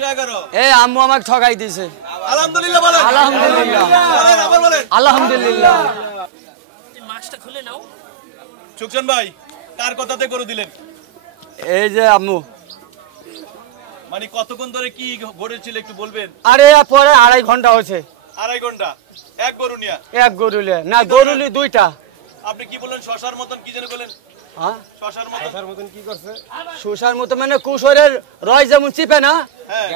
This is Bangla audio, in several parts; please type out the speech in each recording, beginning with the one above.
এই আম্মু আমাকে ঠকাই দিয়েছে। আলহামদুলিল্লাহ বলেন। আলহামদুলিল্লাহ বলেন, আবার বলেন। আলহামদুলিল্লাহ। মাছটা খুলে নাও। সুকসান ভাই কার কথাতে করে দিলেন? এই যে আম্মু। মানে কতক্ষণ ধরে কি ঘটেছিল একটু বলবেন? আরে পরে 2.5 ঘন্টা হয়েছে। 2.5 ঘন্টা এক গরু নিয়া? এক গরুলে না, গরুলি 2টা। আপনি কি বললেন? শশার মতন কি যেন বলেন? হ্যাঁ শশার মতন কি করছে? শশার মতো মানে কুশোরের রয় যেমন চিপে না,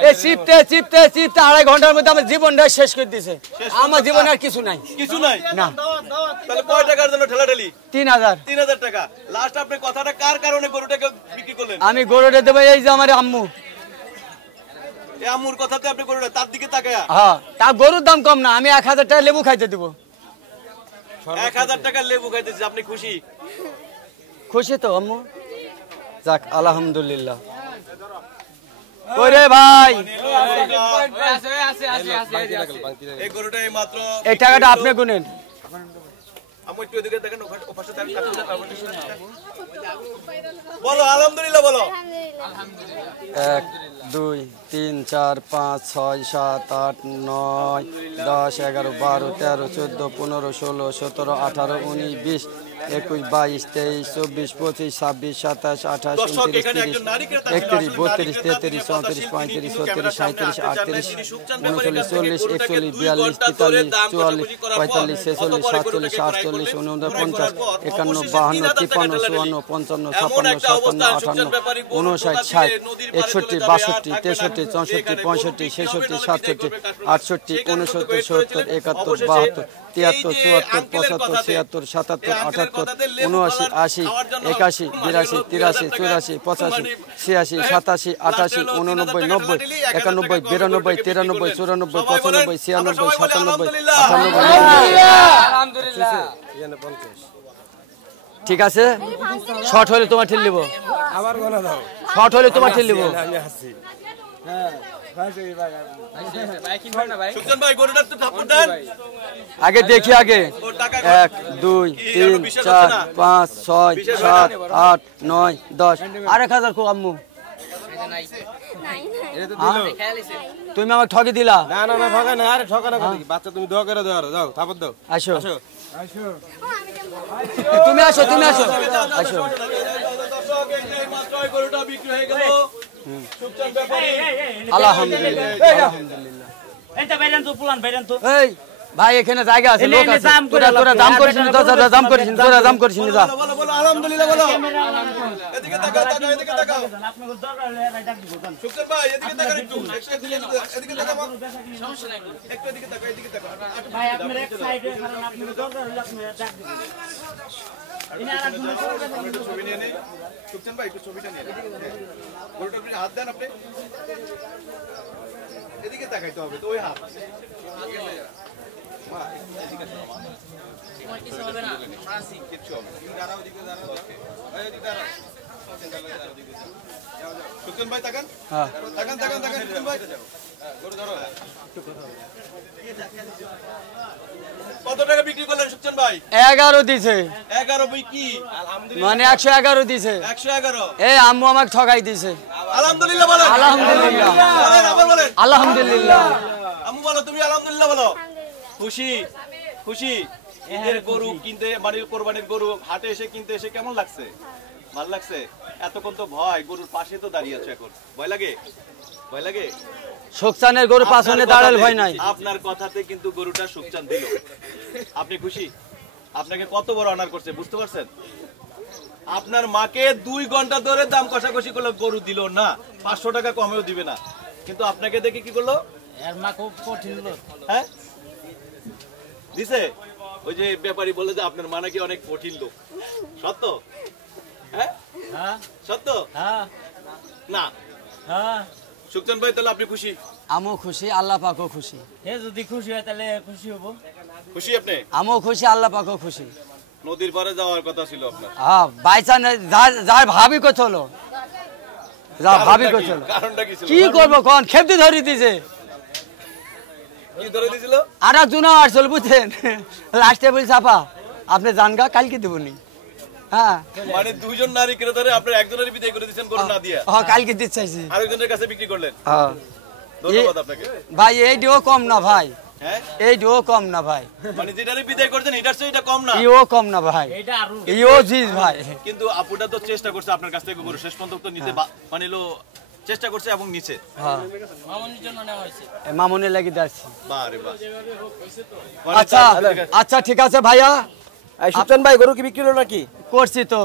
এই চিপতে চিপতে চিপতে 2.5 ঘন্টার মধ্যে আমার জীবনটা শেষ করে দিয়েছে। আমার জীবনে আর কিছু নাই। কিছু নাই না। তাহলে কয় টাকার জন্য ঠেলাঠেলি? 3000। 3000 টাকা। লাস্ট আপনি কথাটা কার কারণে গরুটাকে বিক্রি করলেন? আমি গরুটা দেবো এই যে আমার আম্মু। এই আম্মুর কথাতে আপনি গরুটা তার দিকে তাকায়া? হ্যাঁ, তা গরুর দাম কম না, আমি 1000 টাকা লেবু খাইতে দেব। 1000 টাকা লেবু খাইতেছি, আপনি খুশি? খুশি তো আম্মু? যাক আলহামদুলিল্লাহ। ওরে ভাই এই গরুটা এই মাত্র এই টাকাটা আপনি গুনেন। আমি একটু এদিকে দেখেন, ওপাশে দেখেন, বলো আলহামদুলিল্লাহ বলো। 1 2 3 4 5 6 7 8 9 10 11 12 13 14 15 16 17 18 19 20 21 22 23 24 25 26 27 28 29 30 31 32 33 34 35 36 37 38 39 40 41 42 43 44 45 46 47 48 49 50 51 52 53 54 55 56 57 58 59 60 61 62 63 64 65 66 67 68 69 70 71 72 73 74 75 76 77 78 79 80 81 82 83 84 85 86 87 88 89 90 91 92 93 94 95 96 97 ঠিক আছে। শর্ট হলে তোমার ঠেল নিব, আবার গলা দাও। শর্ট হলে তোমার ঠেল নিব। আমি হাসি। সুকসান ভাই গরুটার তো থাপ্পড় দেন আগে দেখি আগে। 1 2 3 4 5 6 7 8 9 10 আর 1000 কো আম্মু। তুমি আমাকে ঠকি দিলা। না না না ঠকা না, আরে ঠকা না কি বাচ্চা, তুমি দোয়া করে দাও, দাও থাপড় দাও। আসো আসো তুমি আসো, তুমি আসো আসো। গরুটা বিক্রি হয়ে গেল। সুকসান ব্যাপারী আলহামদুলিল্লাহ আলহামদুলিল্লাহ। এইটা বাইরেন তো পুলান বাইরেন তো। এই ভাই এখানে জায়গা আছে, লোক আছে। তোরা দাম করিস না, তোরা দাম করিস না, তোরা দাম করিস না। যা বলো বলো আলহামদুলিল্লাহ বলো। এদিকে তাকাও তাকাও এদিকে তাকাও। আপনাদের দরকার হলে এটা ডাক দিব। সুকসান ভাই এদিকে তাকাও একটু। এদিকে তাকাও। সমস্যা নাই। একটু এদিকে তাকাও, এদিকে তাকাও। ভাই আপনার এক সাইডে কারণ আপনাদের দরকার হলে আপনি ডাক দিব। ইনি আর একজন একটু ছবি নিয়ে নেই। সুকসান ভাই একটু ছবিটা নিয়ে নেন। গরুটার উপরে হাত দেন আপনি। এদিকে তাকাইতে হবে তো, ওই হাত। কিছু হবে না। কিচ্ছু হবে না। দাঁড়াও এদিকে দাঁড়াও। এই এদিকে দাঁড়াও। সুকসান ভাই তাকান। হ্যাঁ তাকান তাকান তাকান সুকসান ভাই। গরু ধরো। কত টাকা বিক্রি করলেন সুকসান ভাই? 11 দিছে। 11 বই কি? মানে 111 দিছে। 111। এই আম্মু আমাকে ঠকাই দিছে। আলহামদুলিল্লাহ বলেন। আলহামদুলিল্লাহ। বলেন আবার বলেন। আলহামদুলিল্লাহ। আম্মু বলো, তুমি আলহামদুলিল্লাহ বলো। খুশি খুশি। ঈদের গরু কিনতে, মানে কোরবানির গরু হাটে এসে কিনতে এসে কেমন লাগছে? ভালো লাগছে? এতক্ষণ তো ভয়, গরুর পাশে তো দাঁড়িয়ে আছে, এখন ভয় লাগে? ভয় লাগে? সুকসানের গরু পাছনে দাঁড়াল ভয় নাই। আপনার কথাতে কিন্তু গরুটা সুকসান দিল। আপনি খুশি? আপনাকে কত বড় অনার করছে বুঝতে পারছেন? আপনার মাকে 2 ঘন্টা ধরে দাম কষাকষি করলো, গরু দিল না, 500 টাকা কমেও দিবে না, কিন্তু আপনাকে দেখে কি করলো? এর মা খুব কঠিন লোক। হ্যাঁ দিছে। ওই যে ব্যাপারী বলে যে আপনার মা নাকি অনেক কঠিন লোক। সত্য? হ্যাঁ হ্যাঁ সত্য হ্যাঁ না? হ্যাঁ। সুকসান ভাই তাহলে আপনি খুশি? আমও খুশি, আল্লাহ পাকও খুশি। হে যদি খুশি হয় তাহলে খুশি হব। খুশি আপনি? আমও খুশি, আল্লাহ পাকও খুশি। নদীর পারে যাওয়ার কথা ছিল আপনার। হ্যাঁ বাইচান যার ভাবি কত হলো, যা ভাবি কত হলো। কারণটা কি ছিল? কি করবো কোন খেপতে ধরে দিছে। কি ধরে দিছিল? আর একজনও আসল বুঝছেন, লাস্টে বলছে আপা আপনি জানগা কালকে দেবনি। হ্যাঁ মানে দুইজন নারী ক্রেতারে আপনার একজনের বিদায় করে দিয়েছেন গরু না দিয়া। হ্যাঁ কালকে দিতে চাইছি। আরেকজনের কাছে বিক্রি করলেন। হ্যাঁ ধন্যবাদ আপনাকে। ভাই এইটিও কম না ভাই, হ্যাঁ এইটিও কম না ভাই, মানে যেটারে বিদায় করছেন এটার চেয়ে এটা কম না, ইও কম না ভাই, এটা আরো ইও জিজ ভাই। কিন্তু আপুটা তো চেষ্টা করছে আপনার কাছ থেকে গরু শেষ পর্যন্ত তো নিতে মানে চেষ্টা করছে এবং নিচে। হ্যাঁ মামুনির জন্য নেওয়া হয়েছে। মামুনি লাগি যাচ্ছি। বারে বাহ। আচ্ছা আচ্ছা ঠিক আছে ভাইয়া, এই সুচন ভাই গরু কি বিক্রি হলো নাকি? করছি তো।